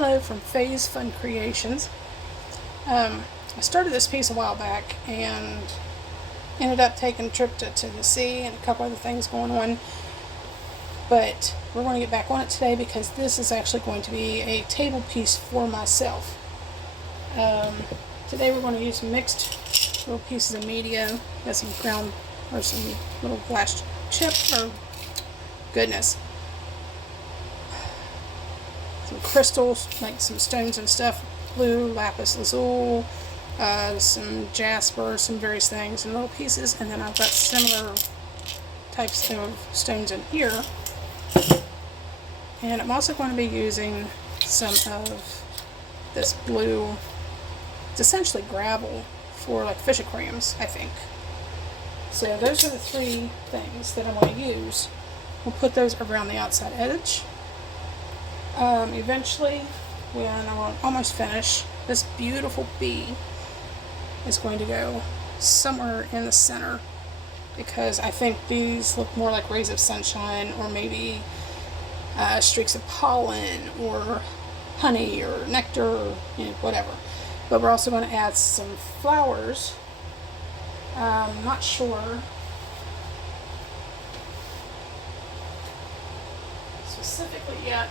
Hello from Phase Fun Creations. I started this piece a while back and ended up taking a trip to Tennessee and a couple other things going on. But we're going to get back on it today because this is actually going to be a table piece for myself. Today we're going to use mixed little pieces of media. Got some ground or some little glass chip or goodness. Some crystals, like some stones and stuff, blue, lapis lazuli, some jasper, some various things in little pieces, and then I've got similar types of stones in here. And I'm also going to be using some of this blue, it's essentially gravel for like fish aquariums, I think. So those are the three things that I'm going to use. We'll put those around the outside edge. Eventually, when I'm almost finished, this beautiful bee is going to go somewhere in the center because I think these look more like rays of sunshine or maybe streaks of pollen or honey or nectar or whatever. But we're also going to add some flowers. I'm not sure specifically yet,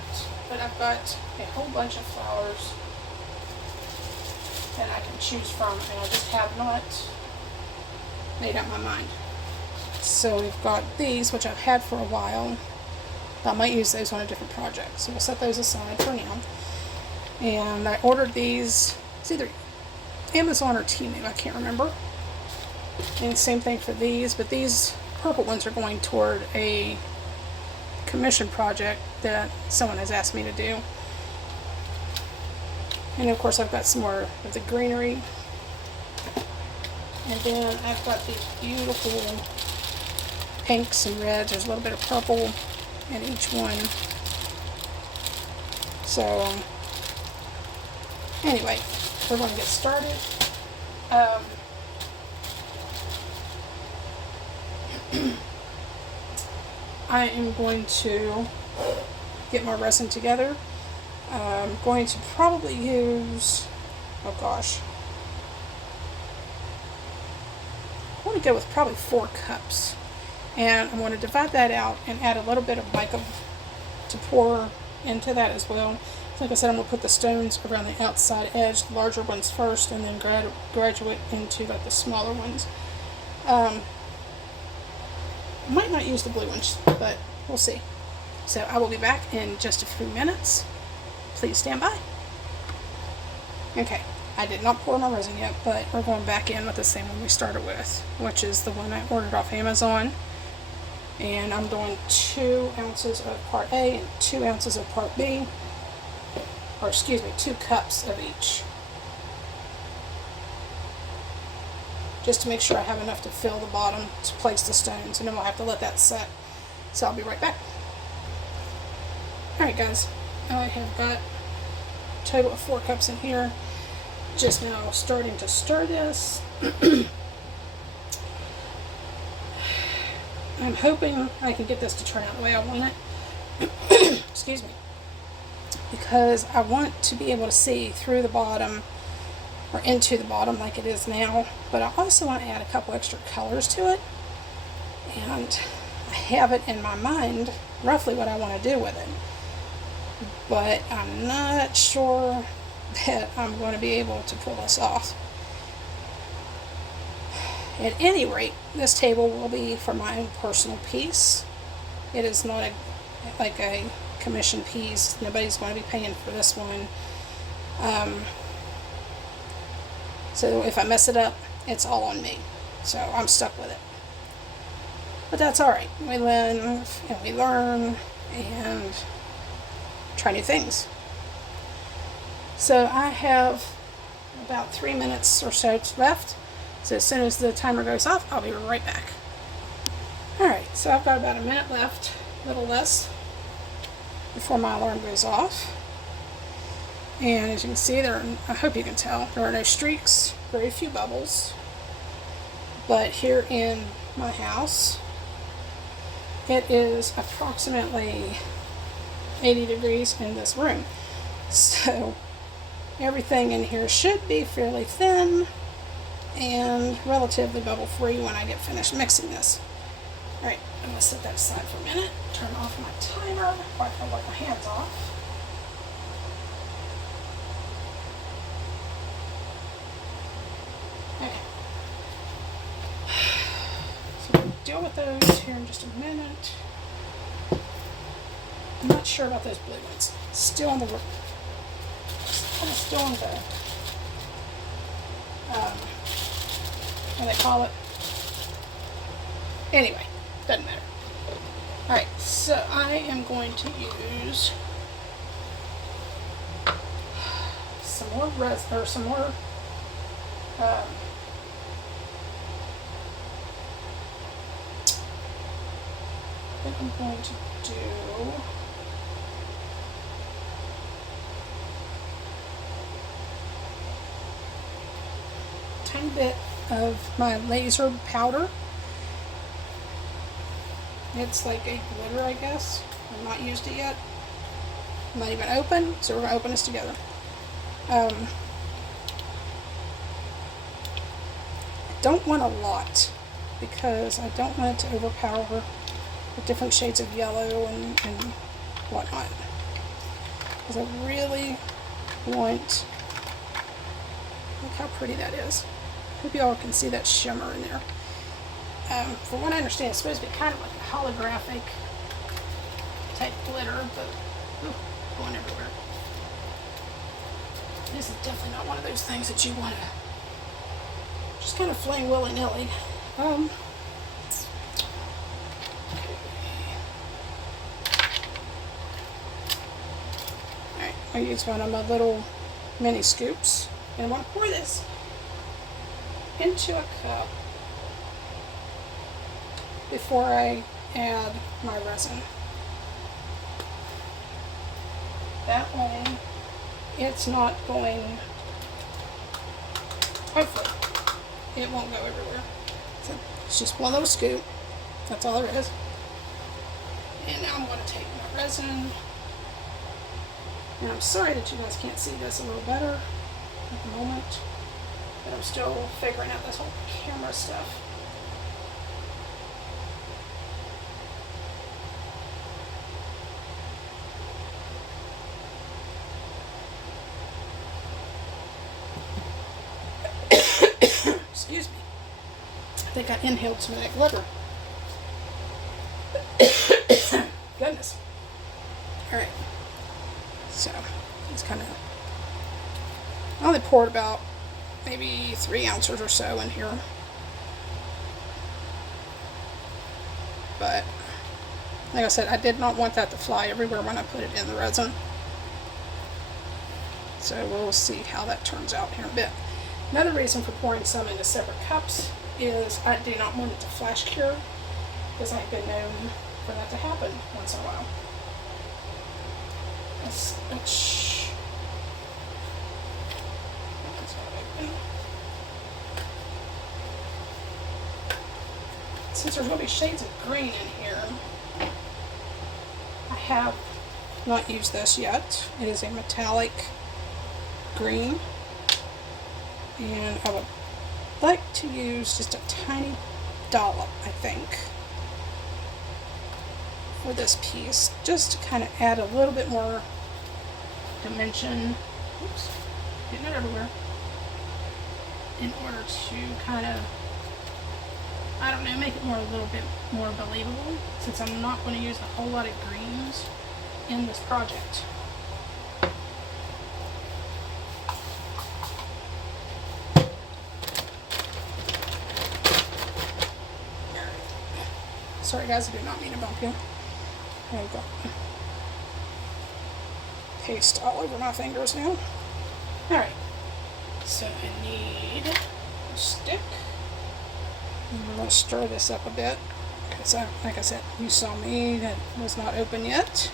but I've got a whole bunch of flowers that I can choose from, and I just have not made up my mind. So we've got these, which I've had for a while. I might use those on a different project, so we'll set those aside for now. And I ordered these, it's either Amazon or Temu, I can't remember. And same thing for these, but these purple ones are going toward a commission project that someone has asked me to do. And of course I've got some more of the greenery. And then I've got these beautiful pinks and reds. There's a little bit of purple in each one. So anyway, we're going to get started. I am going to get my resin together. I'm going to probably use, I want to go with probably 4 cups. And I'm going to divide that out and add a little bit of mica to pour into that as well. Like I said, I'm going to put the stones around the outside edge, the larger ones first, and then graduate into like the smaller ones. Might not use the blue ones, but we'll see. So I will be back in just a few minutes. Please stand by. Okay, I did not pour my resin yet, but we're going back in with the same one we started with, which is the one I ordered off Amazon. And I'm doing 2 ounces of part A and 2 ounces of part B, or excuse me, 2 cups of each. Just to make sure I have enough to fill the bottom to place the stones, and then we'll have to let that set. So I'll be right back. Alright guys, I have got a total of 4 cups in here. Just now starting to stir this. I'm hoping I can get this to turn out the way I want it. Excuse me. Because I want to be able to see through the bottom or into the bottom like it is now, but I also want to add a couple extra colors to it, and I have it in my mind roughly what I want to do with it, but I'm not sure that I'm going to be able to pull this off. At any rate, this table will be for my own personal piece. It is not like a commission piece. Nobody's going to be paying for this one. So if I mess it up, it's all on me. So I'm stuck with it. But that's alright. We live and we learn and try new things. So I have about 3 minutes or so left. So as soon as the timer goes off, I'll be right back. Alright, so I've got about a minute left, a little less, before my alarm goes off. And as you can see, I hope you can tell, there are no streaks, very few bubbles. But here in my house, it is approximately 80 degrees in this room. So everything in here should be fairly thin and relatively bubble free when I get finished mixing this. Alright, I'm going to set that aside for a minute, turn off my timer, wipe my hands off. Okay. So we'll deal with those here in just a minute. I'm not sure about those blue ones. Still on the, kind of still on the, what do they call it? Anyway, doesn't matter. Alright, so I am going to use some more resin, or some more I think I'm going to do a tiny bit of my laser powder. It's like a glitter, I guess. I've not used it yet. Not even open, so we're going to open this together. I don't want a lot because I don't want it to overpower the different shades of yellow and whatnot. Because I really want, look how pretty that is. Hope you all can see that shimmer in there. From what I understand, it's supposed to be kind of like a holographic type glitter, but going everywhere. This is definitely not one of those things that you want to just kind of fling willy-nilly. Alright, I use one of my little mini scoops, and I want to pour this into a cup before I add my resin. That way it's not going, hopefully it won't go everywhere. So it's just one little scoop, that's all there is. And now I'm going to take my resin, and I'm sorry that you guys can't see this a little better at the moment, but I'm still figuring out this whole camera stuff. Excuse me. I think I inhaled some of that glitter. Goodness. Alright. So, it's kind of, I only poured about maybe 3 ounces or so in here. But, like I said, I did not want that to fly everywhere when I put it in the resin. So we'll see how that turns out here in a bit. Another reason for pouring some into separate cups is I do not want it to flash cure, because I've been known for that to happen once in a while. Let's switch. That's not open. Since there's going to be shades of green in here, I have not used this yet. It is a metallic green. And I would like to use just a tiny dollop, I think, for this piece, just to kind of add a little bit more dimension. Oops, getting it everywhere. In order to kind of, I don't know, make it more a little bit more believable, since I'm not going to use a whole lot of greens in this project. Sorry guys, I did not mean to bump you. I've got paste all over my fingers now. Alright, so I need a stick. And we're going to stir this up a bit. Because like I said, you saw me, that was not open yet.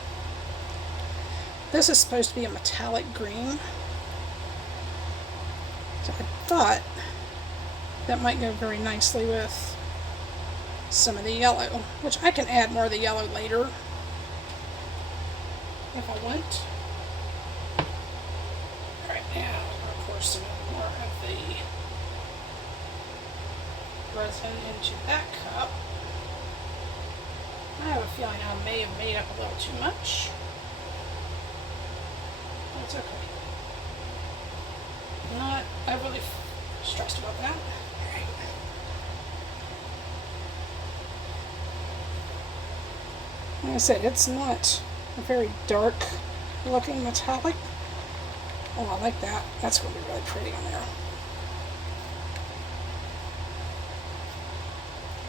This is supposed to be a metallic green. So I thought that might go very nicely with some of the yellow, which I can add more of the yellow later if I want. some more of the resin into that cup. I have a feeling I may have made up a little too much. That's okay. Not overly stressed about that. Alright. Like I said, it's not a very dark looking metallic. Oh, I like that. That's going to be really pretty on there.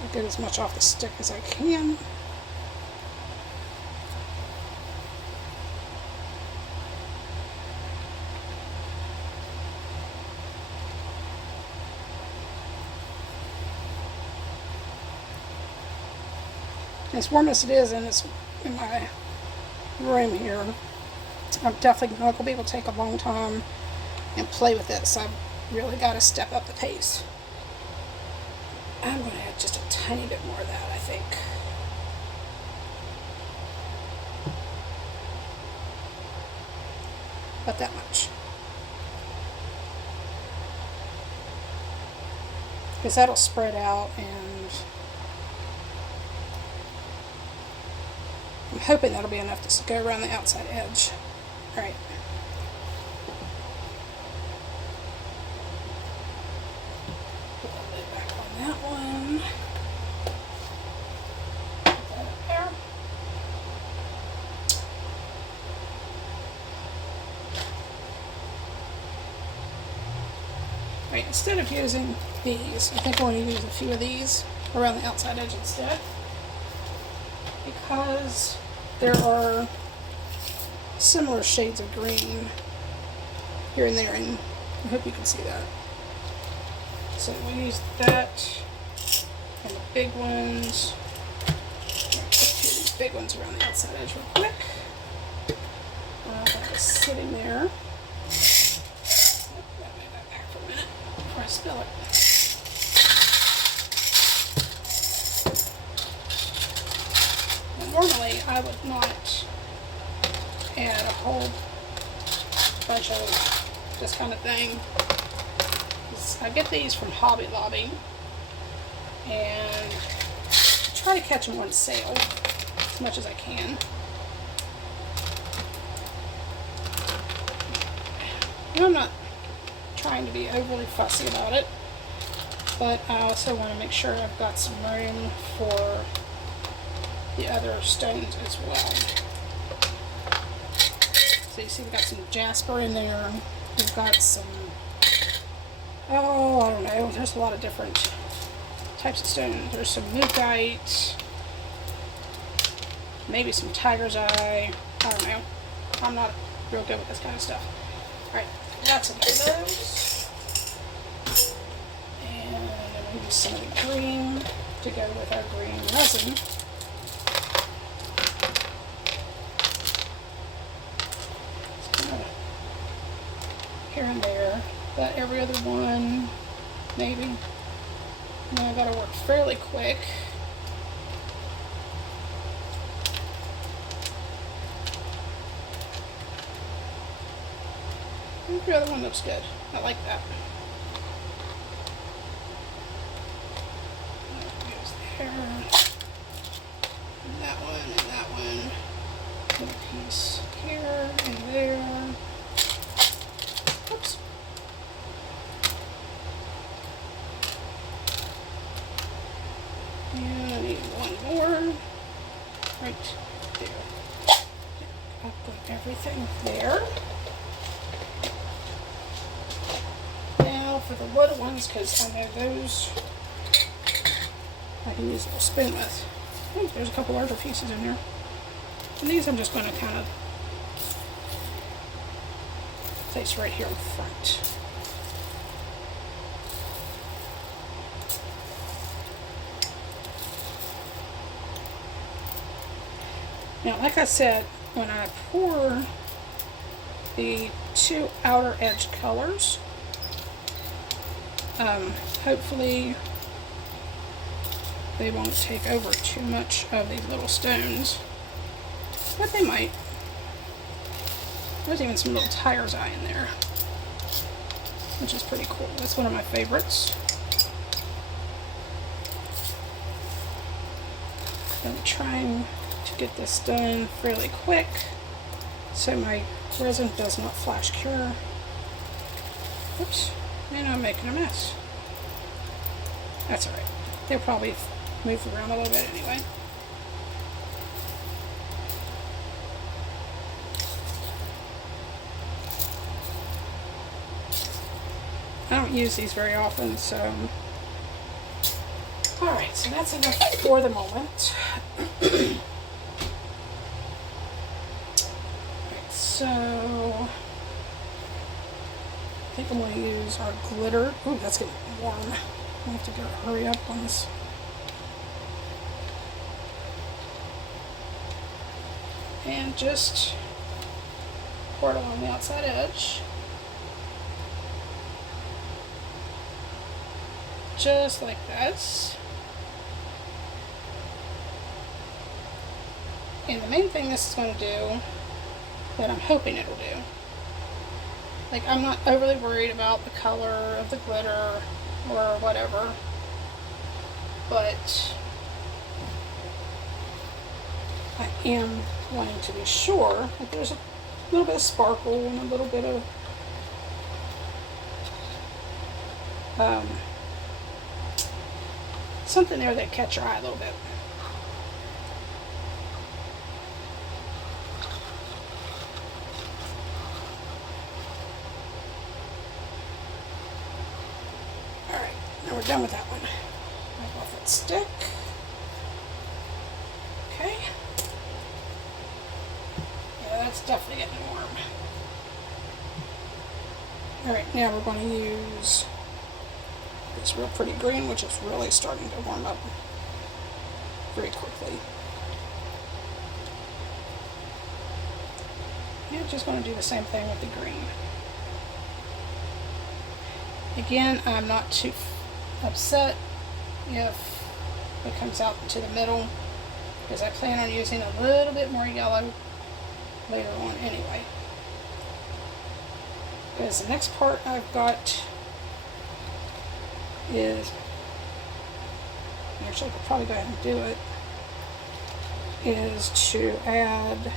I'll get as much off the stick as I can. As warm as it is, and it's in my room here, I'm definitely not going to be able to take a long time and play with this. I've really got to step up the pace. I'm going to add just a tiny bit more of that, I think. About that much. Because that'll spread out, and I'm hoping that'll be enough to go around the outside edge. Alright. Put the lid back on that one. Put that up there. Alright, instead of using these, I think I'm going to use a few of these around the outside edge instead. Because there are similar shades of green here and there, and I hope you can see that. So we use that and the big ones. Put these big ones around the outside edge real quick. That was sitting there. Let me go back for a minute before I spill it. Normally, I would not add a whole bunch of this kind of thing. I get these from Hobby Lobby, and I try to catch them on sale as much as I can. And I'm not trying to be overly fussy about it, but I also want to make sure I've got some room for the other stones as well. So you see we've got some jasper in there. We've got some, oh, I don't know, there's a lot of different types of stones. There's some mookaite, maybe some tiger's eye. I don't know. I'm not real good with this kind of stuff. Alright, lots of those. And I'm going to use some of the green to go with our green resin. Here and there, but every other one, maybe. Now I gotta work fairly quick. Every other one looks good. I like that. That goes there. And that one, and that one. Put a piece here and there. Oops. And I need one more right there. I'll put everything there. Now for the little ones, because I know those I can use a little spoon with. Oh, there's a couple larger pieces in here. And these I'm just going to kind of place right here in front. Now, like I said, when I pour the two outer edge colors, hopefully they won't take over too much of these little stones, but they might. There's even some little tiger's eye in there. which is pretty cool. That's one of my favorites. I'm trying to get this done fairly quick so my resin does not flash cure. Oops, and I'm making a mess. That's alright. They'll probably move around a little bit anyway. I don't use these very often, so... Alright, so that's enough for the moment. Alright, so... I think I'm going to use our glitter. Ooh, that's getting warm. I have to go hurry up on this. And just pour it along the outside edge. Just like this. And the main thing this is going to do, that I'm hoping it'll do, like, I'm not overly worried about the color of the glitter or whatever, but I am wanting to be sure that there's a little bit of sparkle and a little bit of something there that catch your eye a little bit. Alright, now we're done with that one. Wipe off that stick. Okay. Yeah, that's definitely getting warm. Alright, now we're going to use this real pretty green, which is really starting to warm up very quickly. Yeah, just going to do the same thing with the green. Again, I'm not too upset if it comes out into the middle, because I plan on using a little bit more yellow later on anyway. Because the next part I've got is, actually I could probably go ahead and do it, is to add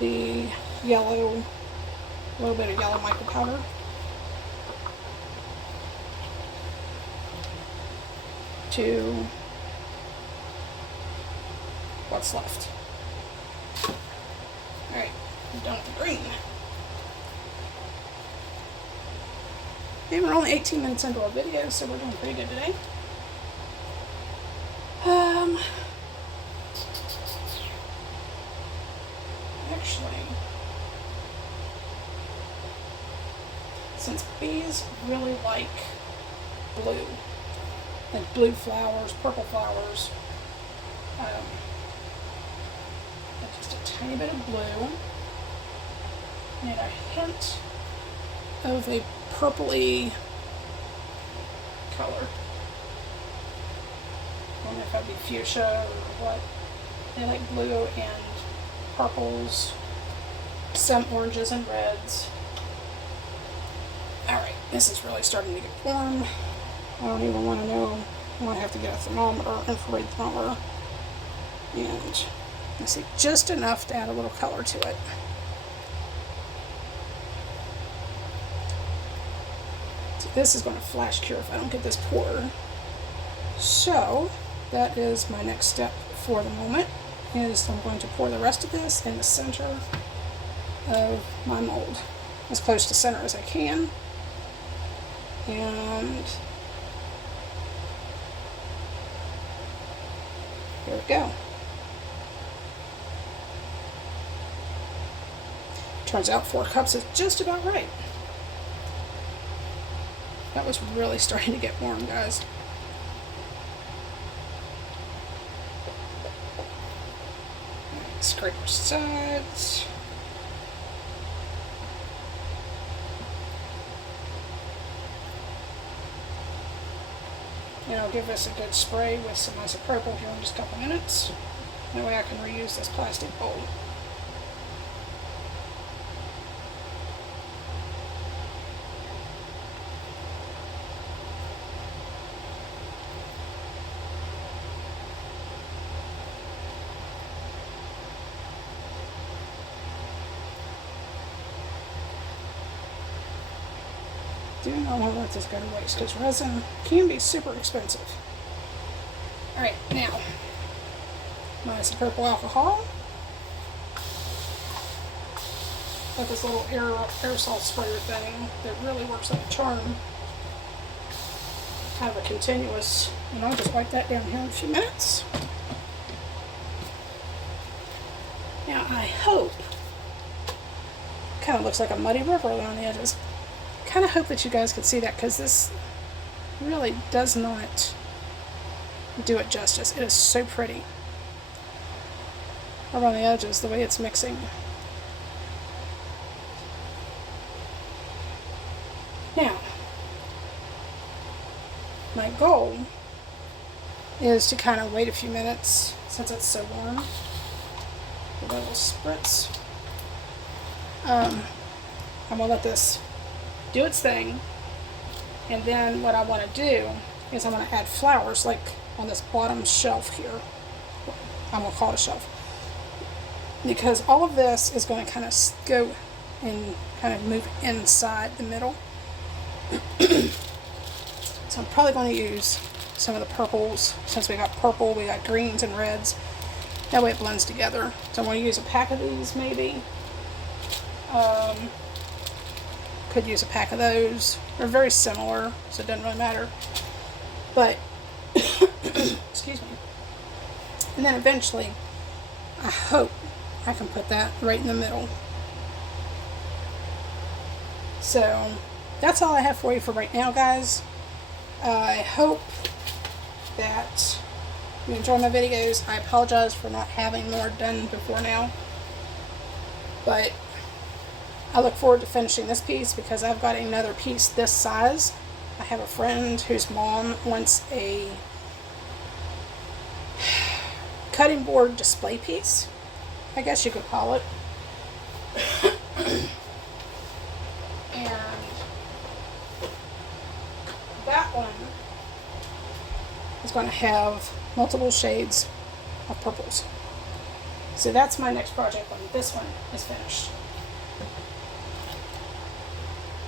the yellow, a little bit of yellow mica powder. To what's left. Alright, I'm done with the green. Okay, we're only 18 minutes into our video, so we're doing pretty good today. Actually, since bees really like blue flowers, purple flowers, just a tiny bit of blue, and a hint of a purpley color. I don't know if that'd be fuchsia or what. They like blue and purples, some oranges and reds. Alright, this is really starting to get warm. I don't even want to know. I might have to get a thermometer, infrared thermometer. And I see just enough to add a little color to it. So this is going to flash cure if I don't get this poured. So that is my next step for the moment, is I'm going to pour the rest of this in the center of my mold, as close to center as I can. And here we go. Turns out 4 cups is just about right. That was really starting to get warm, guys. Scrape our sides. And I'll give this a good spray with some isopropyl here in just a couple minutes. That way I can reuse this plastic bowl. Do not want to let this go to waste because resin can be super expensive. Alright, now, my isopropyl alcohol. Got this little aerosol sprayer thing that really works like a charm. Kind of a continuous, and I'll just wipe that down here in a few minutes. Now I hope, kind of looks like a muddy river around the edges. Kind of hope that you guys can see that because this really does not do it justice. It is so pretty around the edges the way it's mixing. Now, my goal is to kind of wait a few minutes since it's so warm. Give it a little spritz. I'm going to let this do its thing. And then what I want to do is I'm going to add flowers like on this bottom shelf here. I'm going to call it a shelf. Because all of this is going to kind of go and kind of move inside the middle. So I'm probably going to use some of the purples. Since we got purple, we got greens and reds. That way it blends together. So I'm going to use a pack of these maybe. Could use a pack of those. They're very similar, so it doesn't really matter. But, excuse me. And then eventually, I hope I can put that right in the middle. So, that's all I have for you for right now, guys. I hope that you enjoy my videos. I apologize for not having more done before now. But I look forward to finishing this piece because I've got another piece this size. I have a friend whose mom wants a cutting board display piece, I guess you could call it. And that one is going to have multiple shades of purples. So that's my next project when this one is finished.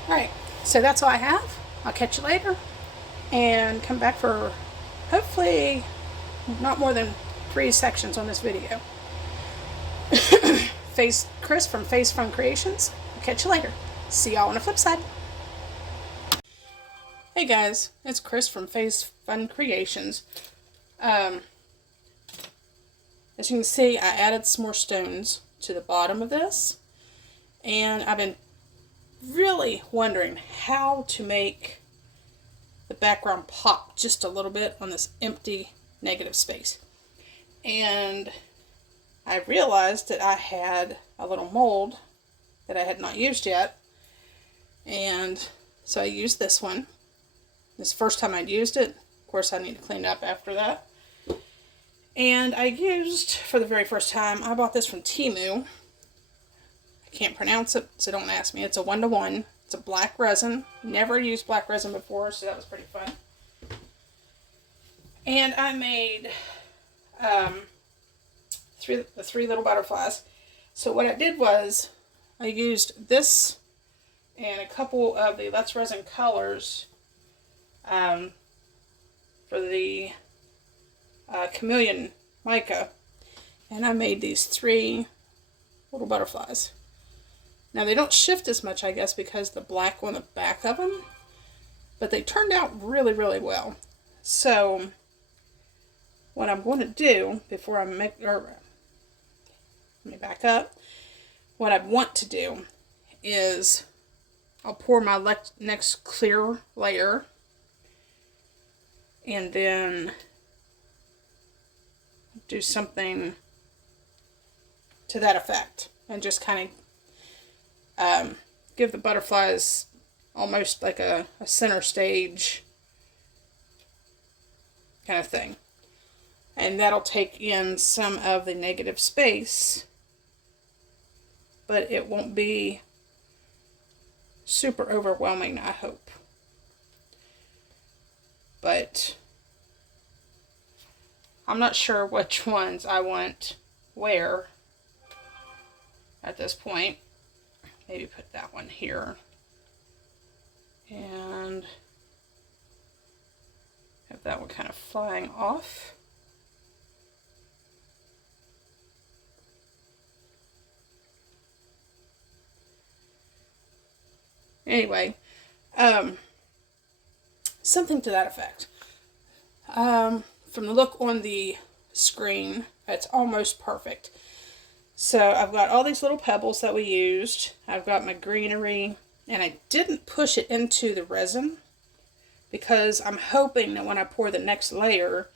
Alright, so that's all I have. I'll catch you later and come back for hopefully not more than 3 sections on this video. Chris from Face Fun Creations. I'll catch you later. See y'all on the flip side. Hey guys, it's Chris from Face Fun Creations. As you can see, I added some more stones to the bottom of this, and I've been really wondering how to make the background pop just a little bit on this empty negative space. And I realized that I had a little mold that I had not used yet, and so I used this one. This is the first time I'd used it. Of course, I need to clean it up after that. And I used, for the very first time, I bought this from Temu. I can't pronounce it, so don't ask me. It's a 1-to-1. It's a black resin. Never used black resin before, so that was pretty fun. And I made the 3 little butterflies. So what I did was, I used this and a couple of the Let's Resin colors for the chameleon mica, and I made these 3 little butterflies. Now they don't shift as much, I guess, because the black on the back of them, but they turned out really, really well. So what I'm going to do before I make, let me back up. What I want to do is I'll pour my next clear layer, and then do something to that effect, and just kind of give the butterflies almost like a center stage kind of thing. And that'll take in some of the negative space, but it won't be super overwhelming, I hope. But I'm not sure which ones I want where at this point. Maybe put that one here. and have that one kind of flying off. Anyway, something to that effect. From the look on the screen, it's almost perfect. So I've got all these little pebbles that we used. I've got my greenery, and I didn't push it into the resin because I'm hoping that when I pour the next layer,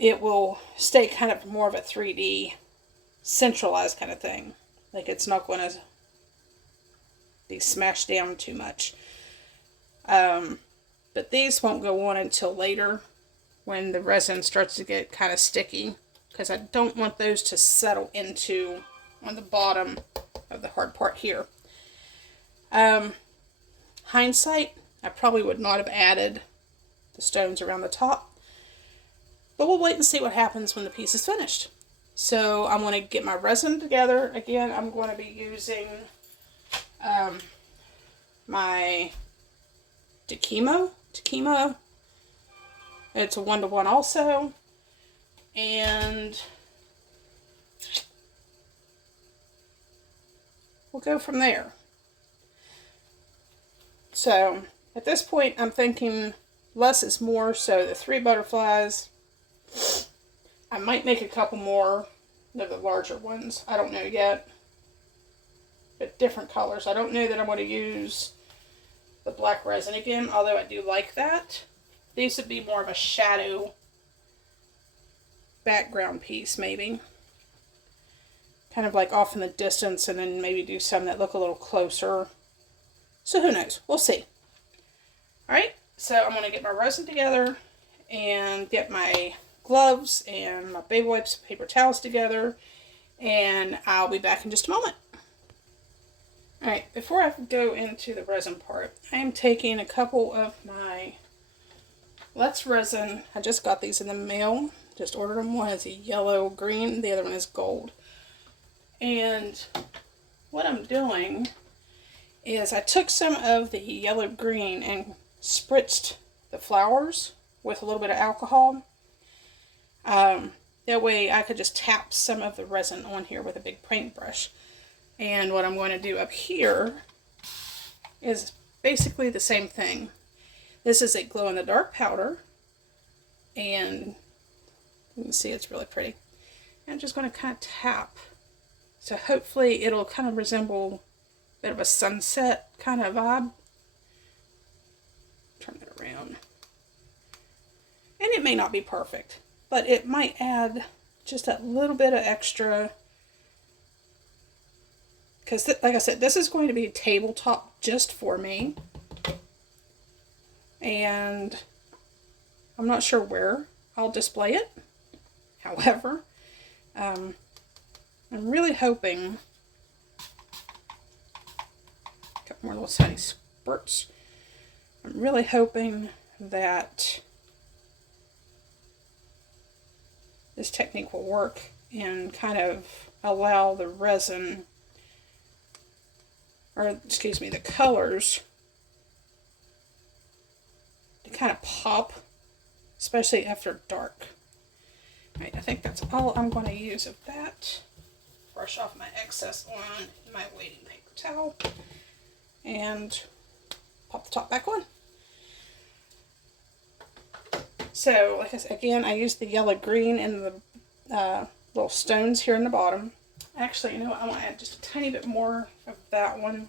it will stay kind of more of a 3D centralized kind of thing. Like it's not going to be smashed down too much. But these won't go on until later when the resin starts to get kind of sticky, because I don't want those to settle into on the bottom of the hard part here. Hindsight, I probably would not have added the stones around the top, but we'll wait and see what happens when the piece is finished. So I'm going to get my resin together. Again, I'm going to be using my Takemo. It's a 1-to-1 also. And we'll go from there. So at this point, I'm thinking less is more. So the 3 butterflies, I might make a couple more of the larger ones. I don't know yet. But different colors. I don't know that I'm going to use the black resin again, although I do like that. These would be more of a shadow background piece, maybe. Kind of like off in the distance, and then maybe do some that look a little closer. So who knows? We'll see. Alright, so I'm going to get my resin together and get my gloves and my baby wipes and paper towels together, and I'll be back in just a moment. Alright, before I go into the resin part, I am taking a couple of my Let's Resin. I just got these in the mail. Just ordered them. One is a yellow green, the other one is gold. And what I'm doing is I took some of the yellow green and spritzed the flowers with a little bit of alcohol. That way I could just tap some of the resin on here with a big paintbrush. And what I'm going to do up here is basically the same thing. This is a glow-in-the-dark powder, and you can see it's really pretty. And I'm just going to kind of tap. So hopefully it'll kind of resemble a bit of a sunset kind of vibe. Turn it around. And it may not be perfect, but it might add just that little bit of extra. Because, like I said, this is going to be a tabletop just for me. And I'm not sure where I'll display it. However, I'm really hoping, a couple more little tiny spurts. I'm really hoping that this technique will work and kind of allow the resin, or excuse me, the colors to kind of pop, especially after dark. Alright, I think that's all I'm going to use of that. Brush off my excess on my waiting paper towel and pop the top back on. So, like I said, again, I used the yellow green and the little stones here in the bottom. Actually, you know what? I want to add just a tiny bit more of that one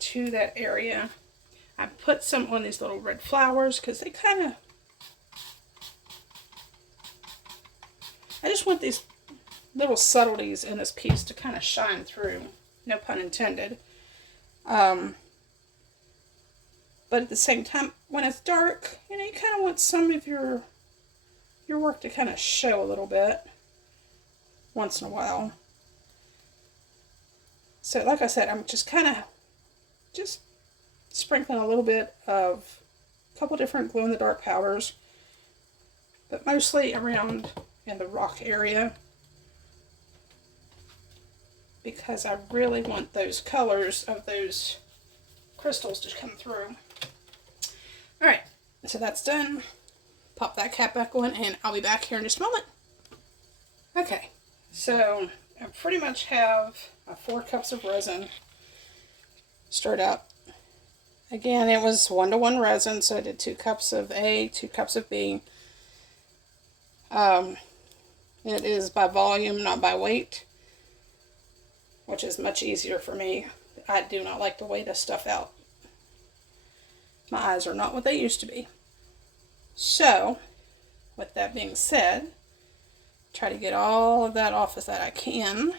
to that area. I put some on these little red flowers because they kind of, I just want these little subtleties in this piece to kind of shine through. No pun intended. But at the same time, when it's dark, you know, you kind of want some of your work to kind of show a little bit once in a while. So like I said, I'm just kind of just sprinkling a little bit of a couple different glow-in-the-dark powders, but mostly around in the rock area, because I really want those colors of those crystals to come through. Alright, so that's done. Pop that cap back on and I'll be back here in just a moment. Okay, so I pretty much have 4 cups of resin stirred up. Again, it was 1-to-1 resin, so I did 2 cups of A, 2 cups of B. It is by volume, not by weight, which is much easier for me. I do not like to weigh this stuff out. My eyes are not what they used to be. So, with that being said, try to get all of that off as that I can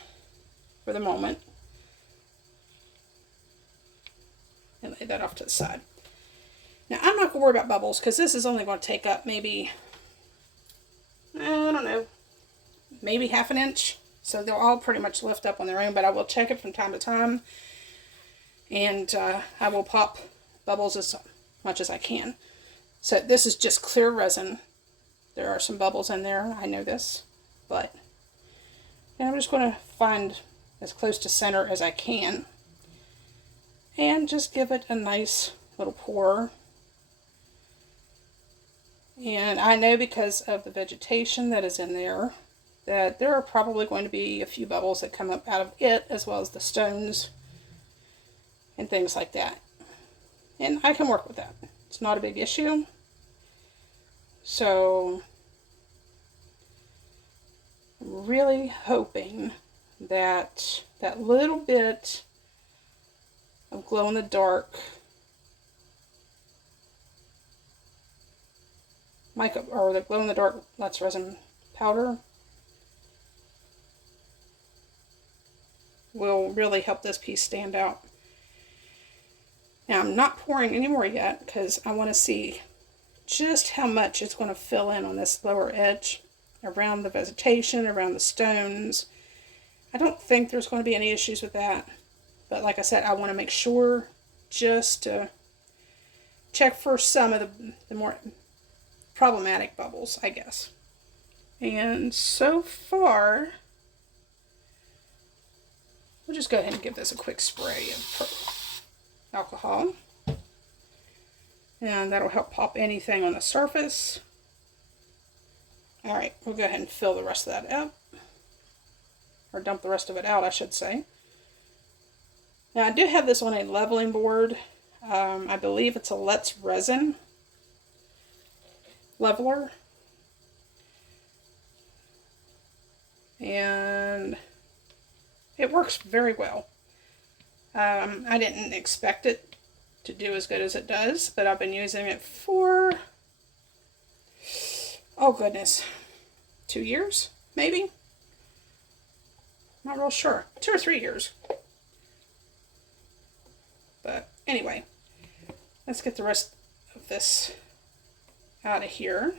for the moment. And lay that off to the side. Now, I'm not going to worry about bubbles because this is only going to take up maybe, I don't know, maybe half an inch. So they'll all pretty much lift up on their own, but I will check it from time to time. And I will pop bubbles as much as I can. So this is just clear resin. There are some bubbles in there, I know this. But and I'm just going to find as close to center as I can. And just give it a nice little pour. And I know because of the vegetation that is in there, that there are probably going to be a few bubbles that come up out of it, as well as the stones and things like that. And I can work with that. It's not a big issue. So, I'm really hoping that that little bit of glow in the dark mica, or the glow in the dark Let's Resin powder, will really help this piece stand out. Now I'm not pouring any more yet because I want to see just how much it's going to fill in on this lower edge around the vegetation, around the stones. I don't think there's going to be any issues with that. But like I said, I want to make sure just to check for some of the more problematic bubbles, I guess. And so far, we'll just go ahead and give this a quick spray of alcohol. And that'll help pop anything on the surface. Alright, we'll go ahead and fill the rest of that up. Or dump the rest of it out, I should say. Now I do have this on a leveling board. I believe it's a Let's Resin leveler. And it works very well. I didn't expect it to do as good as it does, but I've been using it for, oh goodness, 2 years, maybe? Not real sure. 2 or 3 years. But anyway, let's get the rest of this out of here.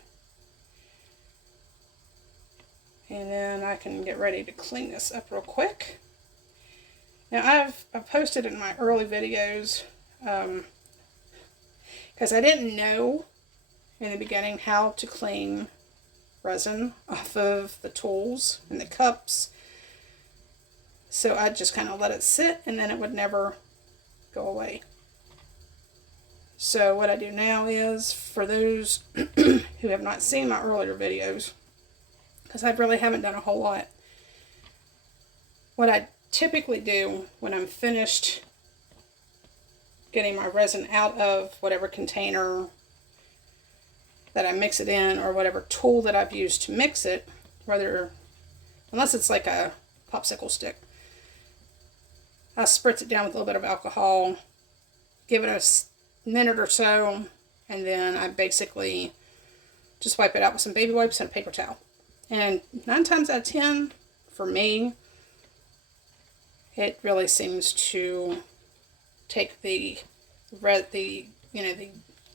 And then I can get ready to clean this up real quick. Now I've posted in my early videos, because I didn't know in the beginning how to clean resin off of the tools and the cups. So I just kind of let it sit and then it would never go away. So what I do now is, for those who have not seen my earlier videos, because I really haven't done a whole lot, what I typically do when I'm finished getting my resin out of whatever container that I mix it in, or whatever tool that I've used to mix it, unless it's like a popsicle stick, I spritz it down with a little bit of alcohol, give it a minute or so, and then I basically just wipe it out with some baby wipes and a paper towel. And 9 times out of 10, for me, it really seems to take the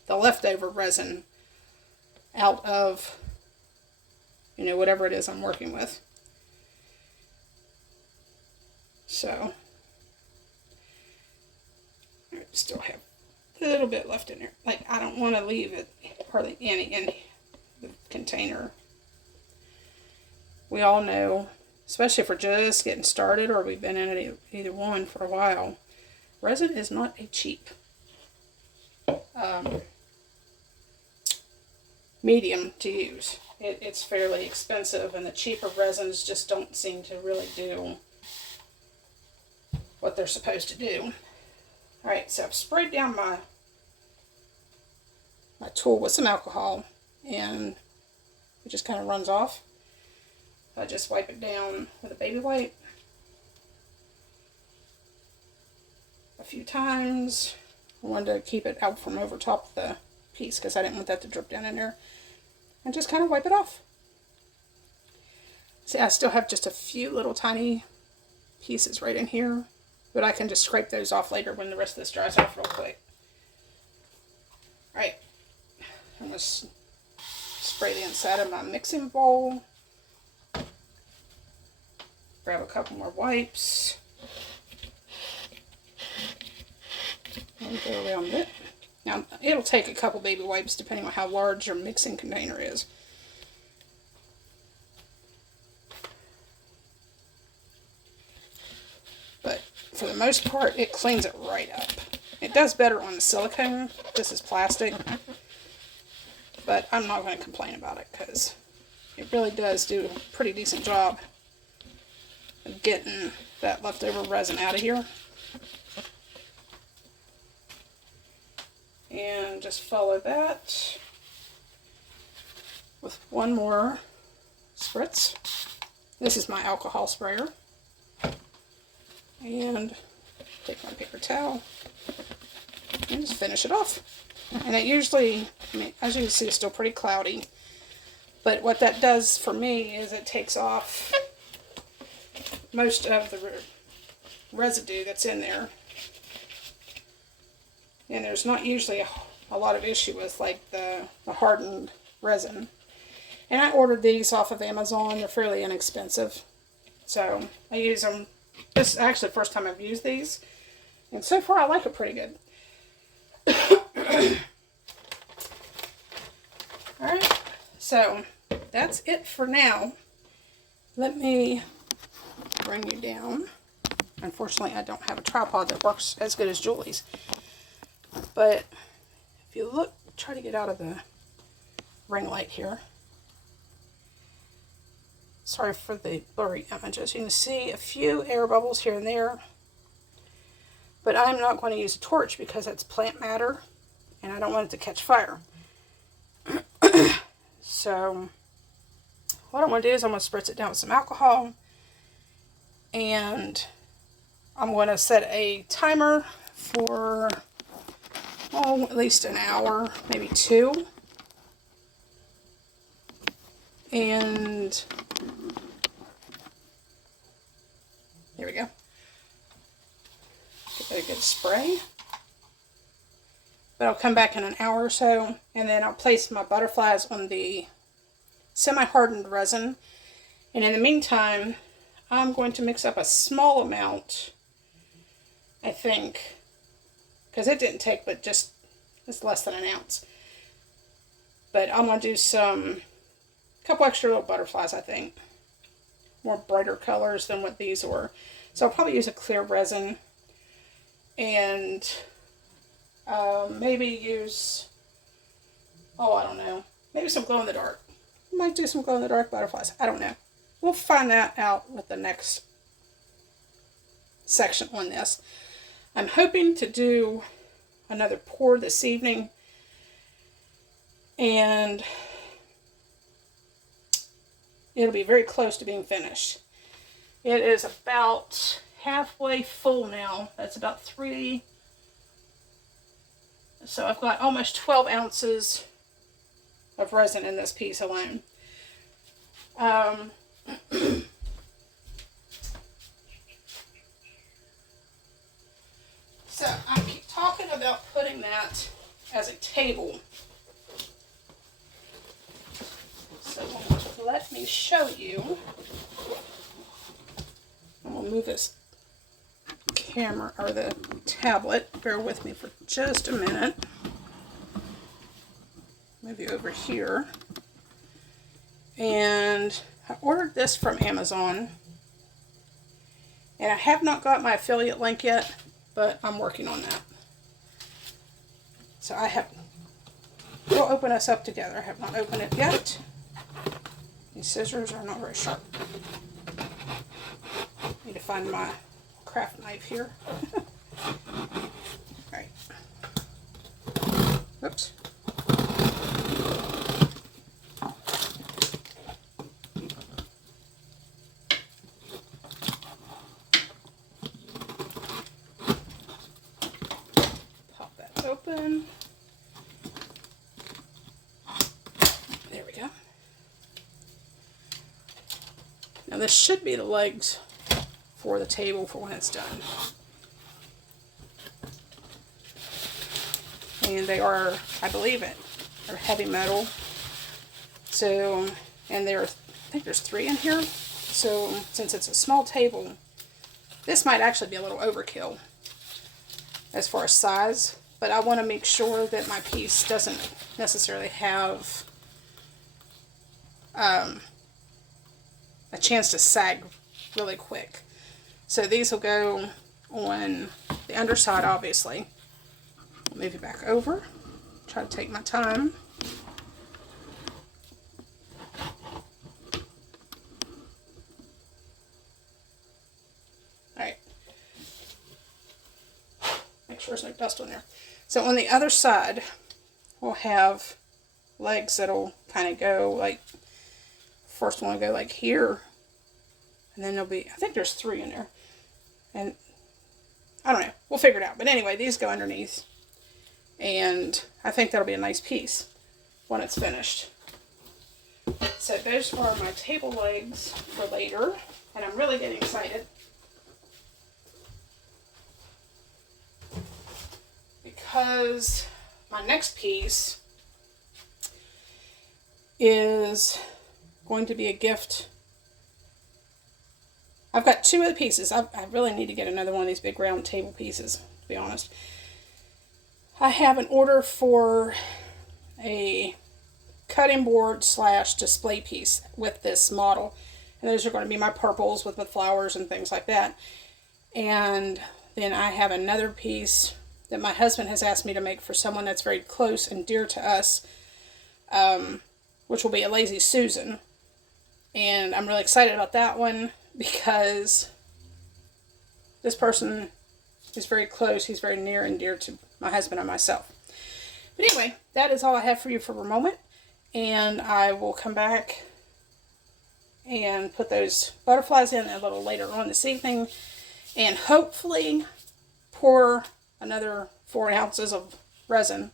leftover resin out of, whatever it is I'm working with. So I still have a little bit left in there. Like, I don't want to leave it hardly any in the container. We all know, especially if we're just getting started or we've been in it either one for a while, resin is not a cheap medium to use. It's fairly expensive, and the cheaper resins just don't seem to really do what they're supposed to do. Alright, so I've sprayed down my tool with some alcohol, and it just kind of runs off. I just wipe it down with a baby wipe a few times. I wanted to keep it out from over top of the piece because I didn't want that to drip down in there. And just kind of wipe it off. See, I still have just a few little tiny pieces right in here, but I can just scrape those off later when the rest of this dries off real quick. Alright, I'm going to spray the inside of my mixing bowl. Grab a couple more wipes. And go around it. Now, it'll take a couple baby wipes depending on how large your mixing container is. But for the most part, it cleans it right up. It does better on the silicone. This is plastic. But I'm not going to complain about it because it really does do a pretty decent job of getting that leftover resin out of here. And just follow that with one more spritz. This is my alcohol sprayer. And take my paper towel and just finish it off. And it usually, I mean, as you can see, it's still pretty cloudy. But what that does for me is it takes off most of the residue that's in there. And there's not usually a lot of issue with like the hardened resin. And I ordered these off of Amazon. They're fairly inexpensive. So I use them. This is actually the first time I've used these. And so far I like it pretty good. Alright, so that's it for now. Let me bring you down. Unfortunately, I don't have a tripod that works as good as Julie's. But if you look, try to get out of the ring light here. Sorry for the blurry images. You can see a few air bubbles here and there. But I'm not going to use a torch because that's plant matter and I don't want it to catch fire. So what I'm going to do is I'm going to spritz it down with some alcohol, and I'm going to set a timer for at least an hour, maybe 2. And there we go. Get a good spray. But I'll come back in an hour or so, and then I'll place my butterflies on the semi-hardened resin. And in the meantime, I'm going to mix up a small amount, I think, because it didn't take but just, it's less than an ounce. But I'm going to do a couple extra little butterflies, I think. More brighter colors than what these were. So I'll probably use a clear resin. And maybe use, I don't know, maybe some glow-in-the-dark. Might do some glow-in-the-dark butterflies. I don't know. We'll find that out with the next section on this. I'm hoping to do another pour this evening. And it'll be very close to being finished. It is about halfway full now. That's about 3. So I've got almost 12 ounces of resin in this piece alone. So I keep talking about putting that as a table. So let me show you. I'm going to move this camera or the tablet. Bear with me for just a minute. Move you over here. And I ordered this from Amazon. And I have not got my affiliate link yet, but I'm working on that. So we'll open us up together. I have not opened it yet. These scissors are not very sharp. Need to find my craft knife here. Alright. Oops. Pop that open. There we go. Now this should be the legs for the table for when it's done. And they are, I believe they're heavy metal. So, and I think there's 3 in here. So, since it's a small table, this might actually be a little overkill as far as size. But I want to make sure that my piece doesn't necessarily have a chance to sag really quick. So these will go on the underside, obviously. I'll move it back over. Try to take my time. Alright. Make sure there's no dust on there. So on the other side, we'll have legs that'll kind of go like, first one will go like here. And then there'll be, I think there's 3 in there. And I don't know. We'll figure it out. But anyway, these go underneath. And I think that'll be a nice piece when it's finished. So those are my table legs for later. And I'm really getting excited. Because my next piece is going to be a gift. I've got 2 other pieces. I really need to get another one of these big round table pieces, to be honest. I have an order for a cutting board / display piece with this model. And those are going to be my purples with the flowers and things like that. And then I have another piece that my husband has asked me to make for someone that's very close and dear to us, which will be a Lazy Susan. And I'm really excited about that one because this person is very close. He's very near and dear to my husband and myself. But anyway, that is all I have for you for a moment. And I will come back and put those butterflies in a little later on this evening. And hopefully pour another 4 ounces of resin.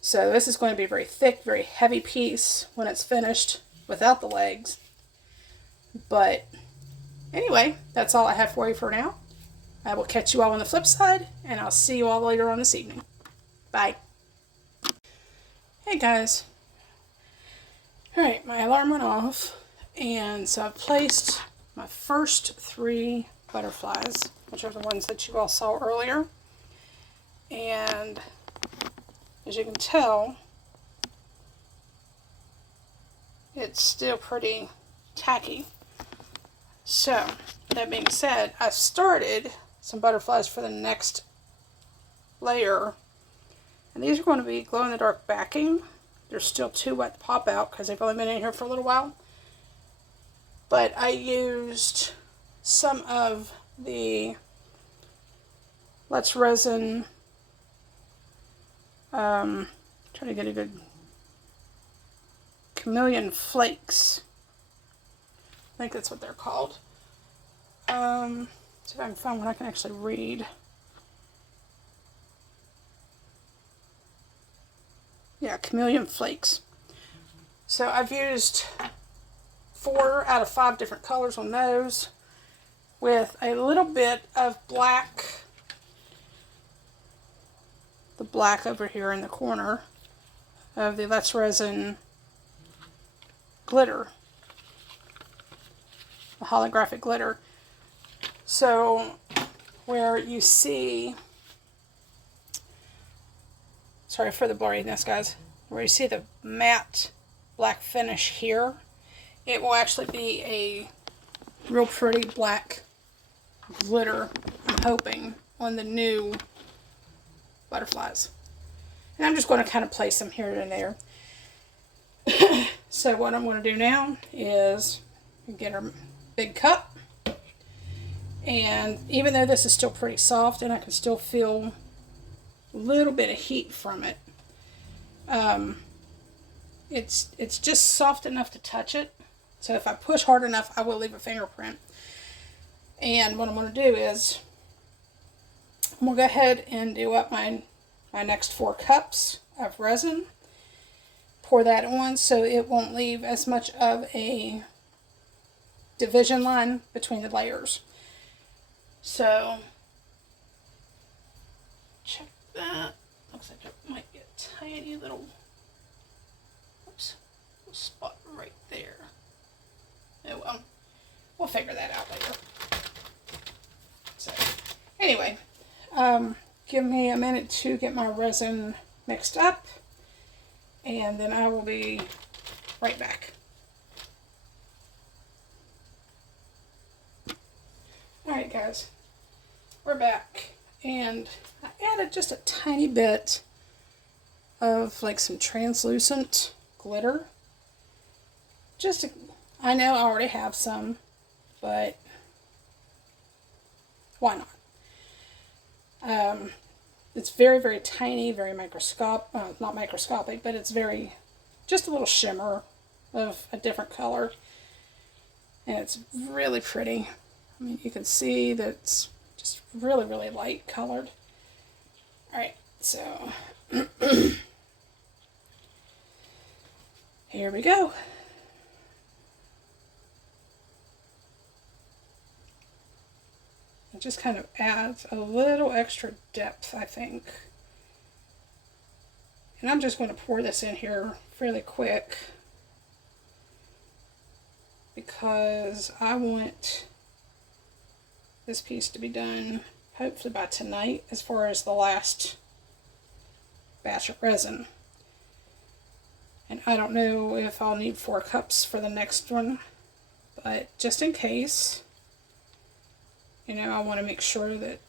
So this is going to be a very thick, very heavy piece when it's finished without the legs. But anyway, that's all I have for you for now. I will catch you all on the flip side, and I'll see you all later on this evening. Bye. Hey guys. Alright, my alarm went off, and so I've placed my first 3 butterflies, which are the ones that you all saw earlier. And as you can tell, it's still pretty tacky. So, that being said, I started some butterflies for the next layer. And these are going to be glow-in-the-dark backing. They're still too wet to pop out because they've only been in here for a little while. But I used some of the Let's Resin, trying to get a good Chameleon Flakes. I think that's what they're called. See if I can find one I can actually read. Yeah, Chameleon Flakes. So I've used 4 out of 5 different colors on those with a little bit of black. The black over here in the corner of the Let's Resin glitter. The holographic glitter. So where you see, sorry for the blurriness guys, where you see the matte black finish here, it will actually be a real pretty black glitter, I'm hoping, on the new butterflies. And I'm just going to kind of place them here and there. So what I'm going to do now is get our big cup. And even though this is still pretty soft and I can still feel a little bit of heat from it, it's just soft enough to touch it. So if I push hard enough, I will leave a fingerprint. And what I'm going to do is I'm going to go ahead and do up my next 4 cups of resin. Pour that on so it won't leave as much of a division line between the layers. So check that. Looks like it might be a tiny little, spot right there. Oh well, we'll figure that out later. So anyway, give me a minute to get my resin mixed up, and then I will be right back. Alright guys, we're back, and I added just a tiny bit of like some translucent glitter. I know I already have some, but why not? It's very, very tiny, very not microscopic, but it's just a little shimmer of a different color. And it's really pretty. I mean, you can see that it's just really, really light colored. Alright, so here we go. It just kind of adds a little extra depth, I think. And I'm just going to pour this in here fairly quick because I want this piece to be done hopefully by tonight as far as the last batch of resin. And I don't know if I'll need 4 cups for the next one, but just in case, I want to make sure that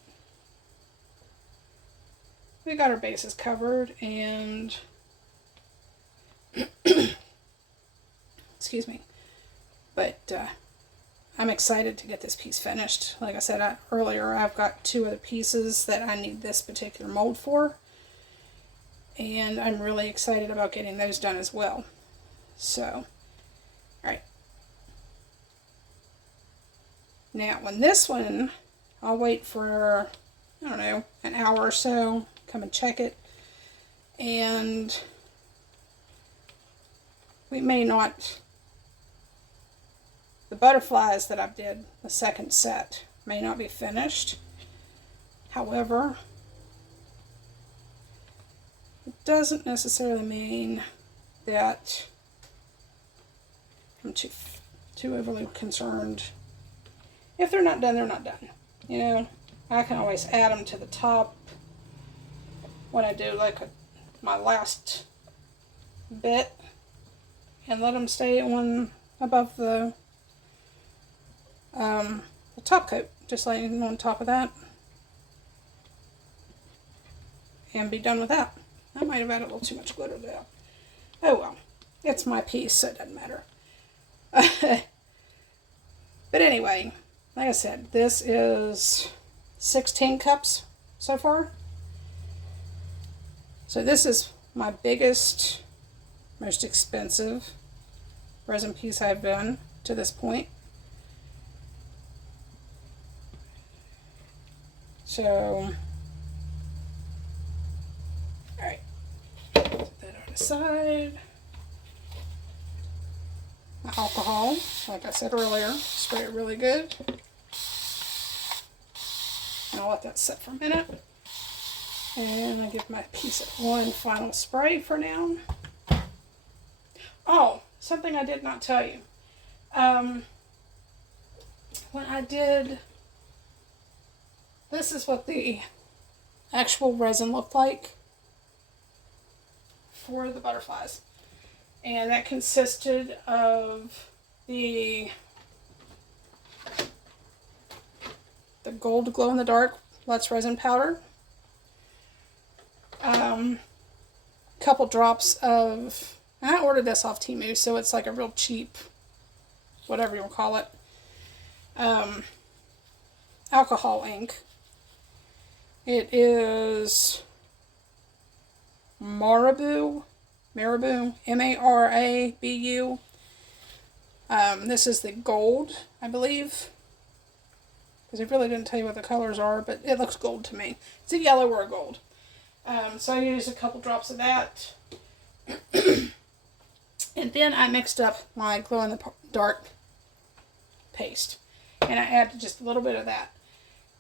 we got our bases covered. And excuse me, but I'm excited to get this piece finished. Like I said earlier, I've got 2 other pieces that I need this particular mold for, and I'm really excited about getting those done as well. So, alright. Now, on this one, I'll wait for, I don't know, an hour or so, come and check it, and we may not, the butterflies that I did, the second set, may not be finished. However, it doesn't necessarily mean that I'm too overly concerned. If they're not done, they're not done. I can always add them to the top when I do like my last bit and let them stay on above the top coat, just laying on top of that, and be done with that. I might have added a little too much glitter there. Oh well, it's my piece, so it doesn't matter. But anyway, like I said, this is 16 cups so far. So this is my biggest, most expensive resin piece I've done to this point. So, alright, put that on the side. My alcohol, like I said earlier, spray it really good. And I'll let that sit for a minute. And I give my piece one final spray for now. Oh, something I did not tell you. When I did, this is what the actual resin looked like for the butterflies. And that consisted of the gold glow in the dark Let's Resin powder. couple drops of, and I ordered this off Temu, so it's like a real cheap, whatever you want to call it, alcohol ink. It is Marabu, Marabu. This is the gold, I believe, because it really didn't tell you what the colors are, but it looks gold to me. It's a yellow or a gold. So I used a couple drops of that. And then I mixed up my glow-in-the-dark paste. And I added just a little bit of that.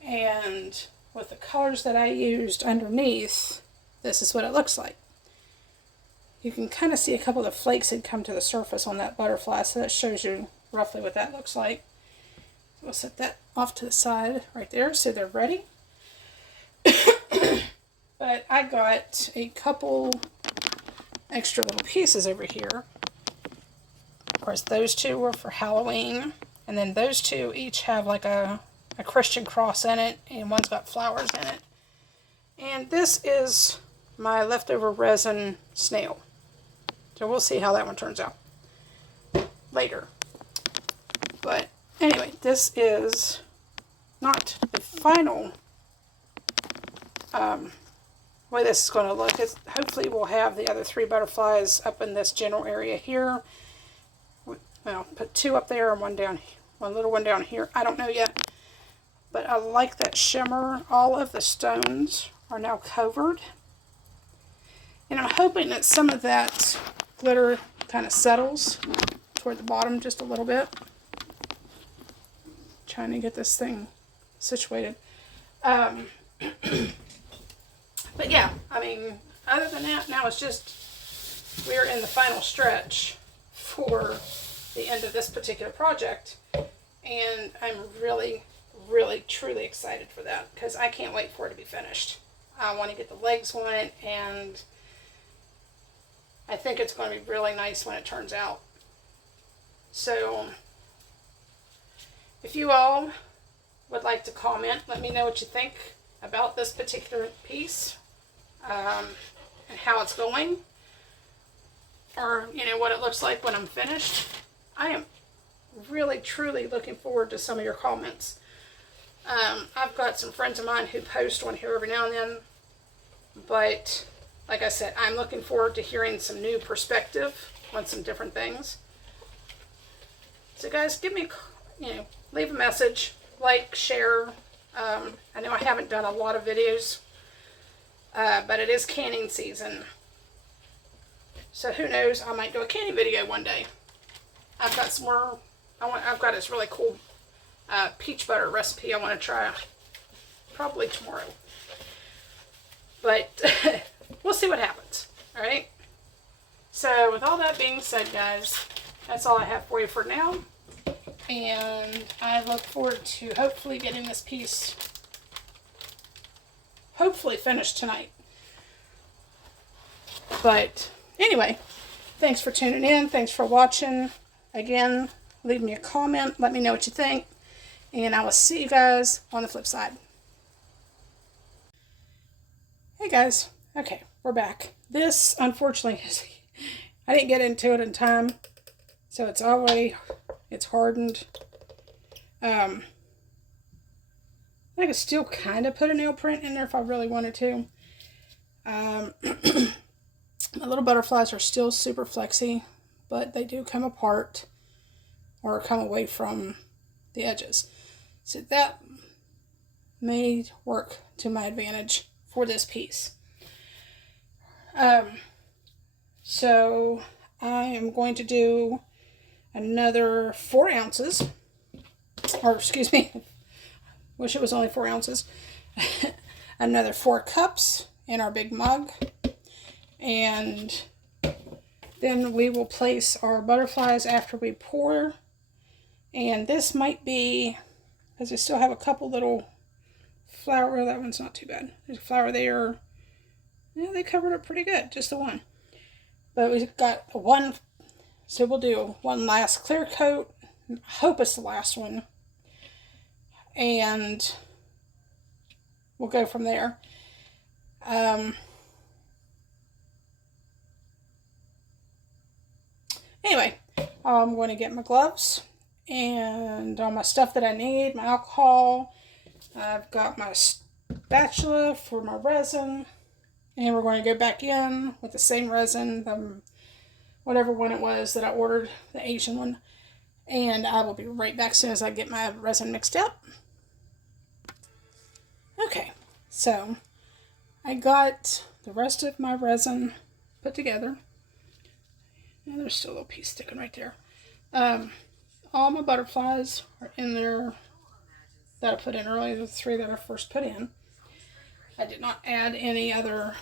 And with the colors that I used underneath, this is what it looks like. You can kind of see a couple of the flakes had come to the surface on that butterfly, so that shows you roughly what that looks like. We'll set that off to the side right there so they're ready. But I got a couple extra little pieces over here. Of course, those two were for Halloween. And then those two each have like a Christian cross in it, and one's got flowers in it. And this is my leftover resin snail. So we'll see how that one turns out later. But anyway, this is not the final way this is going to look. Hopefully we'll have the other 3 butterflies up in this general area here. Well, put 2 up there and one little one down here. I don't know yet. But I like that shimmer. All of the stones are now covered. And I'm hoping that some of that glitter kind of settles toward the bottom just a little bit. Trying to get this thing situated. But yeah, I mean, other than that, now it's just, we're in the final stretch for the end of this particular project. And I'm really, really, truly excited for that, because I can't wait for it to be finished. I want to get the legs on it, and I think it's going to be really nice when it turns out. So, if you all would like to comment, let me know what you think about this particular piece, and how it's going, or, you know, what it looks like when I'm finished. I am really, truly looking forward to some of your comments. I've got some friends of mine who post on here every now and then, but like I said, I'm looking forward to hearing some new perspective on some different things. So guys, give me, leave a message, like, share. I know I haven't done a lot of videos, but it is canning season. So who knows, I might do a canning video one day. I've got some more, I've got this really cool peach butter recipe I want to try probably tomorrow. But we'll see what happens. Alright? So with all that being said, guys, that's all I have for you for now. And I look forward to hopefully getting this piece hopefully finished tonight. But anyway, thanks for tuning in. Thanks for watching. Again, leave me a comment. Let me know what you think. And I will see you guys on the flip side. Hey guys. Okay, we're back. This, unfortunately, I didn't get into it in time. So it's hardened. I could still kind of put a nail print in there if I really wanted to. My little butterflies are still super flexy, but they do come apart or come away from the edges. So that may work to my advantage for this piece. So I am going to do another 4 ounces, or excuse me, wish it was only 4 ounces, another 4 cups in our big mug, and then we will place our butterflies after we pour. And this might be, because I still have a couple little flower, that one's not too bad, there's a flower there, yeah, they covered it pretty good, just the one, but we've got one, so we'll do one last clear coat. I hope it's the last one, and we'll go from there. Anyway, I'm going to get my gloves and all my stuff that I need, my alcohol. I've got my spatula for my resin, and we're going to go back in with the same resin, whatever one it was that I ordered, the Asian one, and I will be right back as soon as I get my resin mixed up. Okay, so I got the rest of my resin put together, and there's still a little piece sticking right there. All my butterflies are in there that I put in earlier, the 3 that I first put in. I did not add any other,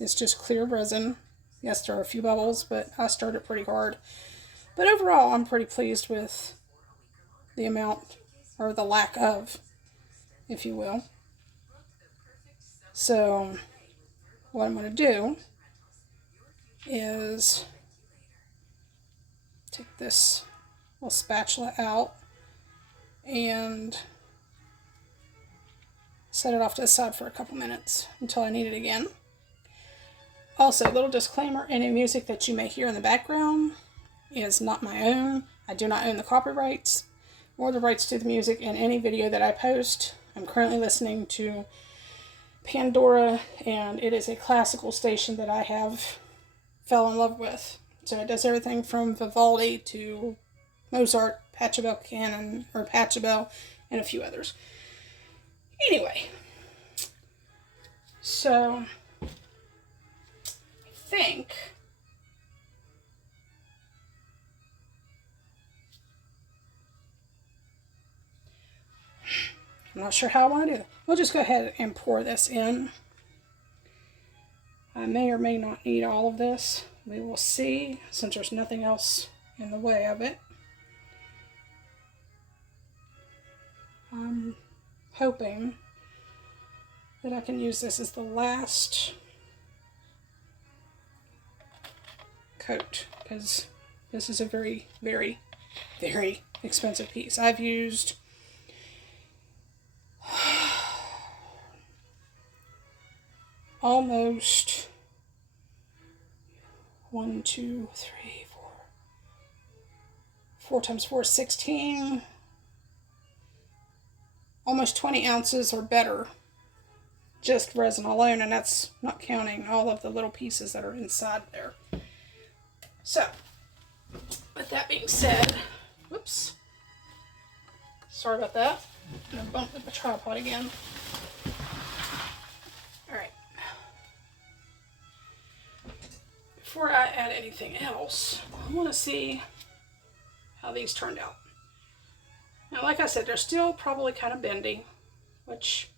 it's just clear resin. Yes, there are a few bubbles, but I stirred it pretty hard. But overall, I'm pretty pleased with the amount, or the lack of, if you will. So, what I'm going to do is take this little spatula out and set it off to the side for a couple minutes until I need it again. Also, a little disclaimer, any music that you may hear in the background is not my own. I do not own the copyrights or the rights to the music in any video that I post. I'm currently listening to Pandora, and it is a classical station that I have fell in love with. So it does everything from Vivaldi to Mozart, Pachelbel, and a few others. Anyway, so I think I'm not sure how I want to do it. We'll just go ahead and pour this in. I may or may not need all of this. We will see, since there's nothing else in the way of it. I'm hoping that I can use this as the last coat, because this is a very, very, very expensive piece. I've used almost 1, 2, 3, 4. 4 times 4 is 16. Almost 20 ounces or better, just resin alone, and that's not counting all of the little pieces that are inside there. So, with that being said, whoops, sorry about that. I'm gonna bump with the tripod again. Alright. Before I add anything else, I want to see how these turned out. Now, like I said, they're still probably kind of bendy, which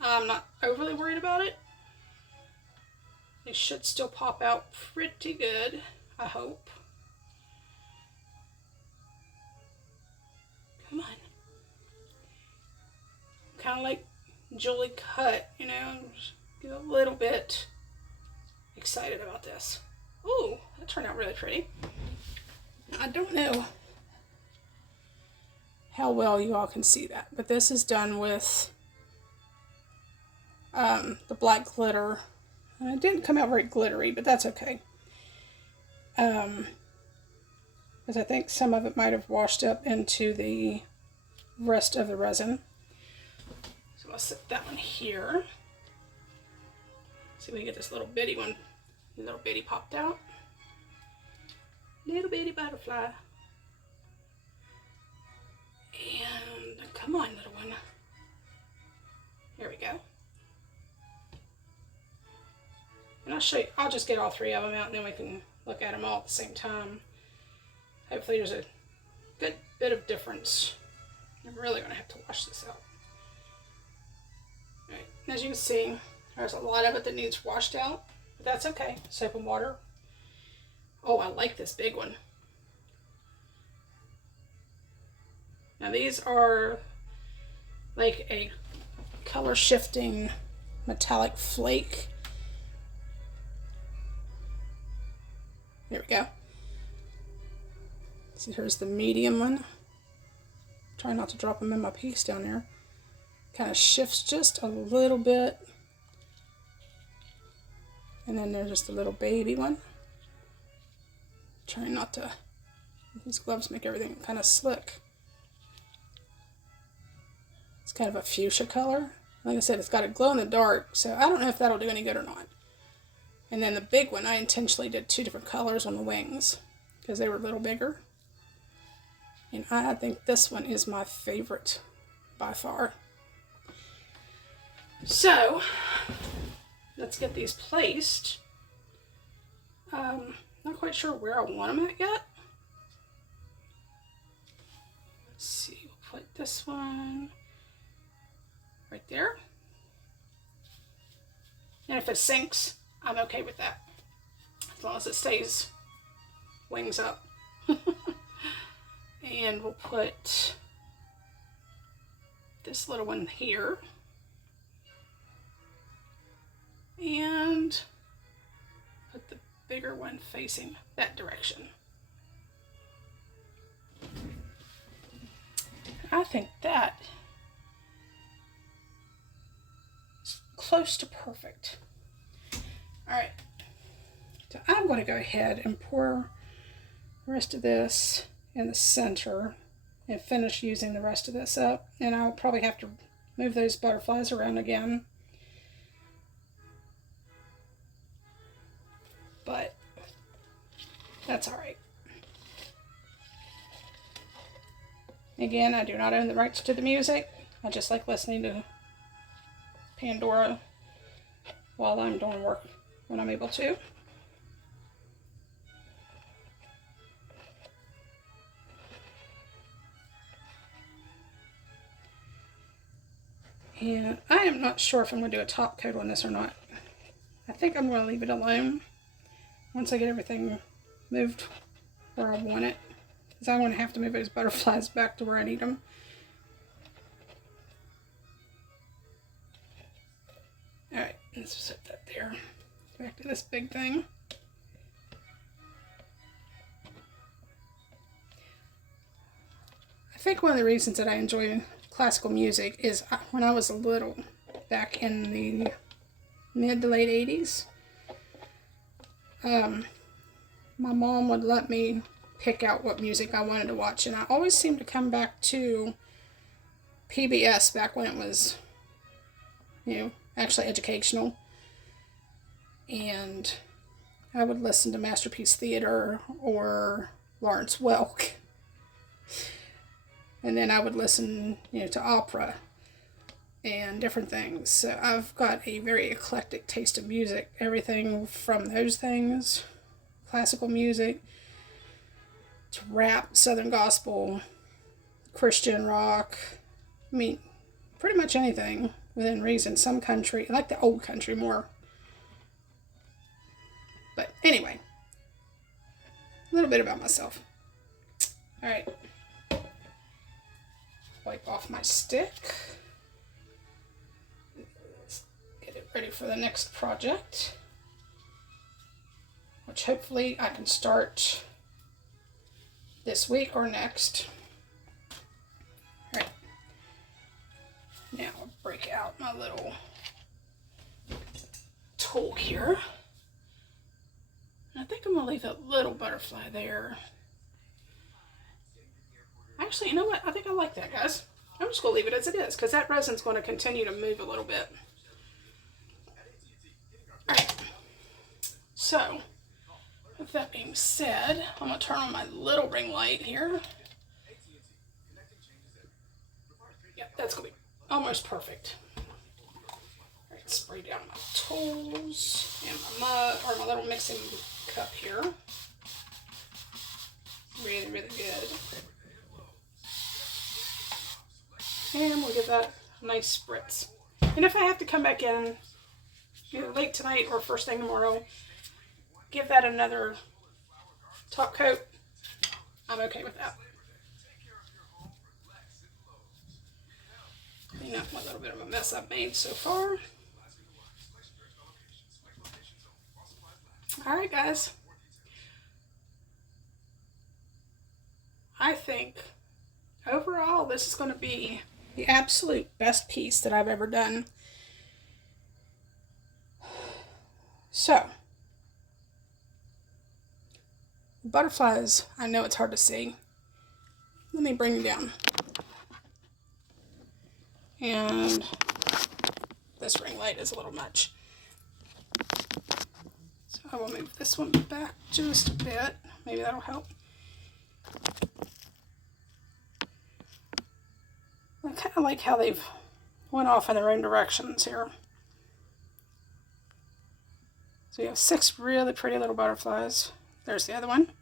I'm not overly worried about it. They should still pop out pretty good, I hope. Come on. Kind of like Julie Cut, you know, just get a little bit excited about this. Ooh, that turned out really pretty. Now, I don't know how well you all can see that, but this is done with the black glitter. And it didn't come out very glittery, but that's okay. Because I think some of it might have washed up into the rest of the resin. So I'll set that one here. See if we can get this little bitty one. Little bitty popped out. Little bitty butterfly. And come on, little one. Here we go. And I'll show you, I'll just get all 3 of them out and then we can look at them all at the same time. Hopefully there's a good bit of difference. I'm really going to have to wash this out. Alright, as you can see, there's a lot of it that needs washed out, but that's okay. Soap and water. Oh, I like this big one. Now these are like a color shifting metallic flake. There we go. See, here's the medium one. Try not to drop them in my piece down there. Kind of shifts just a little bit. And then there's just a little baby one. Trying not to, these gloves make everything kind of slick. It's kind of a fuchsia color. Like I said, it's got a glow in the dark, so I don't know if that'll do any good or not. And then the big one, I intentionally did 2 different colors on the wings because they were a little bigger. And I think this one is my favorite by far. So, let's get these placed. Not quite sure where I want them at yet. Let's see, we'll put this one right there. And if it sinks, I'm okay with that. As long as it stays wings up. And we'll put this little one here. And put the bigger one facing that direction. I think that is close to perfect. All right, so I'm going to go ahead and pour the rest of this in the center and finish using the rest of this up. And I'll probably have to move those butterflies around again. But that's all right. Again, I do not own the rights to the music. I just like listening to Pandora while I'm doing work when I'm able to. And I am not sure if I'm going to do a top coat on this or not. I think I'm going to leave it alone once I get everything moved where I want it, because I'm going to have to move those butterflies back to where I need them. Alright, let's set that there. Back to this big thing. I think one of the reasons that I enjoy classical music is when I was little, back in the mid to late 80s, my mom would let me pick out what music I wanted to watch, and I always seemed to come back to PBS back when it was, actually educational. And I would listen to Masterpiece Theater or Lawrence Welk. And then I would listen, to opera and different things. So I've got a very eclectic taste of music. Everything from those things, classical music, to rap, Southern gospel, Christian rock. I mean, pretty much anything within reason. Some country, I like the old country more. But anyway, a little bit about myself. All right. Wipe off my stick. Get it ready for the next project, which hopefully I can start this week or next. All right. Now I'll break out my little tool here. I think I'm going to leave that little butterfly there. Actually, you know what? I think I like that, guys. I'm just going to leave it as it is, because that resin's going to continue to move a little bit. Alright. So, with that being said, I'm going to turn on my little ring light here. Yep, that's going to be almost perfect. Alright, spray down my tools and my mug, or my little mixing cup here. Really, really good. And we'll give that a nice spritz. And if I have to come back in either late tonight or first thing tomorrow, give that another top coat, I'm okay with that. Clean up what little bit of a mess I've made so far. Alright, guys. I think overall this is going to be the absolute best piece that I've ever done. So, Butterflies, I know it's hard to see. Let me bring them down. And this ring light is a little much. So I will move this one back just a bit. Maybe that'll help. I kind of like how they've went off in their own directions here. So we have 6 really pretty little butterflies. There's the other one.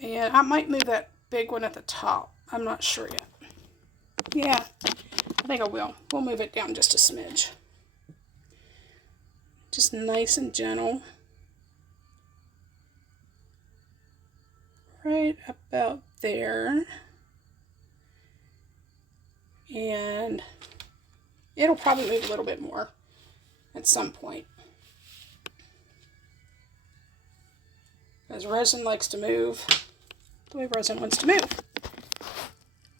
And I might move that big one at the top. I'm not sure yet. Yeah, I think I will. We'll move it down just a smidge. Just nice and gentle. Right about there. And it'll probably move a little bit more at some point. Because resin likes to move the way resin wants to move.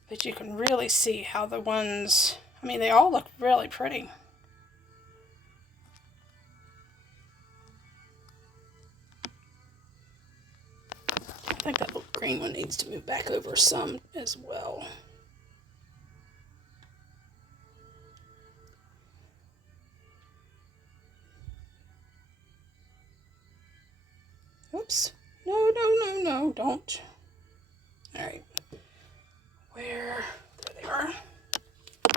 But you can really see how the ones, I mean, they all look really pretty. I think that little green one needs to move back over some as well. Oops. No, don't. Alright. There they are.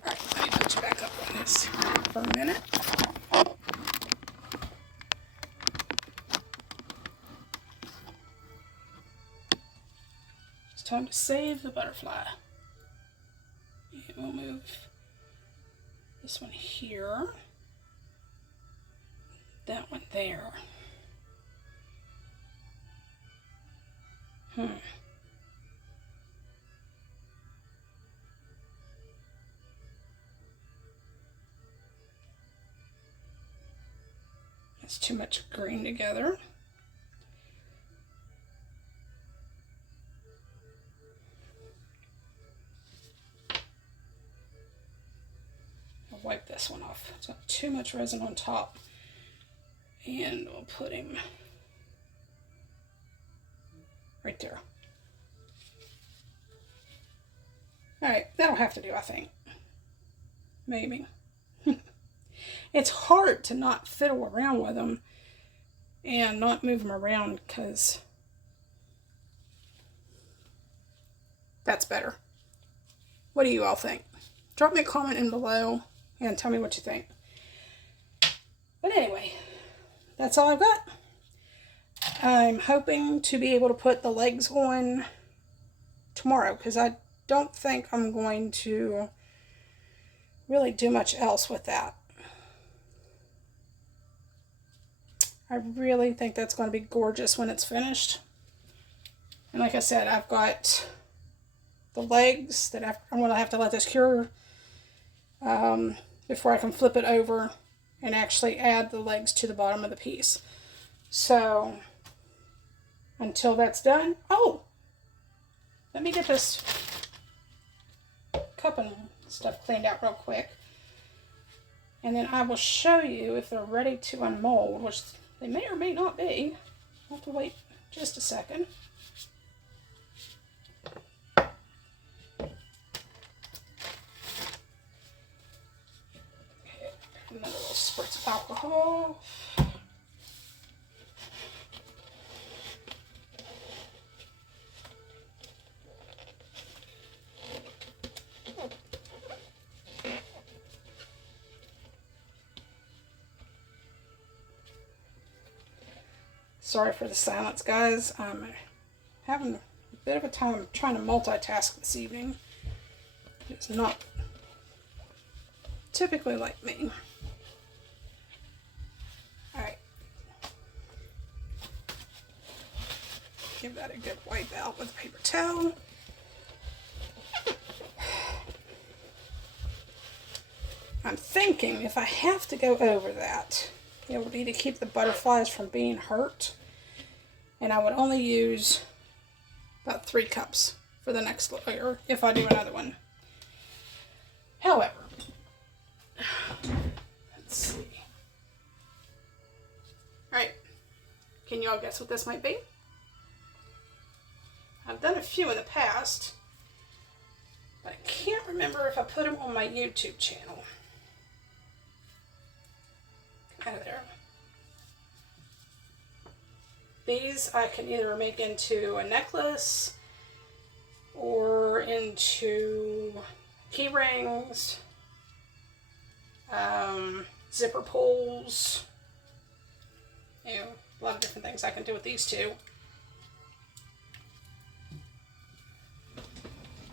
Alright, let me put you back up on this for a minute. It's time to save the butterfly. And we'll move this one here. That one there. That's too much green together. I'll wipe this one off. It's got too much resin on top. And we'll put him right there. Alright, that'll have to do, I think. Maybe. It's hard to not fiddle around with them and not move them around because that's better. What do you all think? Drop me a comment in below and tell me what you think. But anyway, that's all I've got. I'm hoping to be able to put the legs on tomorrow because I don't think I'm going to really do much else with that. I really think that's going to be gorgeous when it's finished. And like I said, I've got the legs that I'm going to have to let this cure before I can flip it over and actually add the legs to the bottom of the piece. So until that's done, oh, let me get this cup and stuff cleaned out real quick. And then I will show you if they're ready to unmold, which they may or may not be. I'll have to wait just a second. Okay, another little spritz of alcohol. Sorry for the silence, guys. I'm having a bit of a time trying to multitask this evening. It's not typically like me. Alright. Give that a good wipe out with a paper towel. I'm thinking if I have to go over that, it would be to keep the butterflies from being hurt. And I would only use about 3 cups for the next layer if I do another one. However, let's see. Alright, can you all y'all guess what this might be? I've done a few in the past, but I can't remember if I put them on my YouTube channel. Out of there. These I can either make into a necklace or into key rings, zipper pulls, a lot of different things I can do with these two.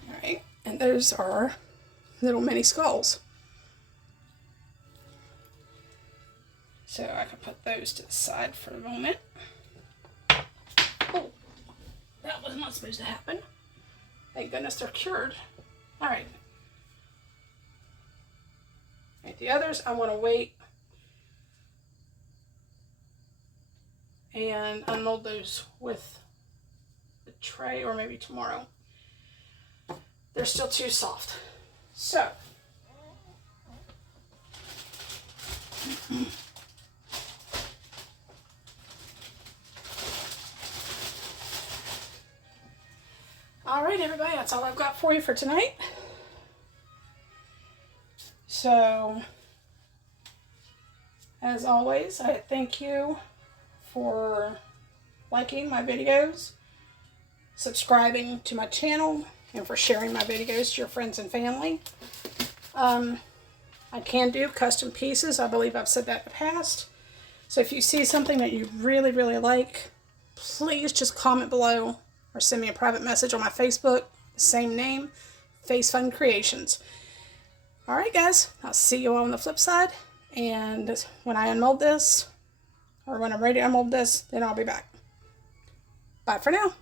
Alright, and those are little mini skulls. So I can put those to the side for a moment. Oh, that was not supposed to happen. Thank goodness they're cured. Alright. The others I want to wait and unmold those with the tray, or maybe tomorrow. They're still too soft. So all right, everybody, that's all I've got for you for tonight. So, as always, I thank you for liking my videos, subscribing to my channel, and for sharing my videos to your friends and family. I can do custom pieces. I believe I've said that in the past. So if you see something that you really, really like, please just comment below or send me a private message on my Facebook, same name, Face Fun Creations. Alright guys, I'll see you on the flip side, and when I unmold this, or when I'm ready to unmold this, then I'll be back. Bye for now.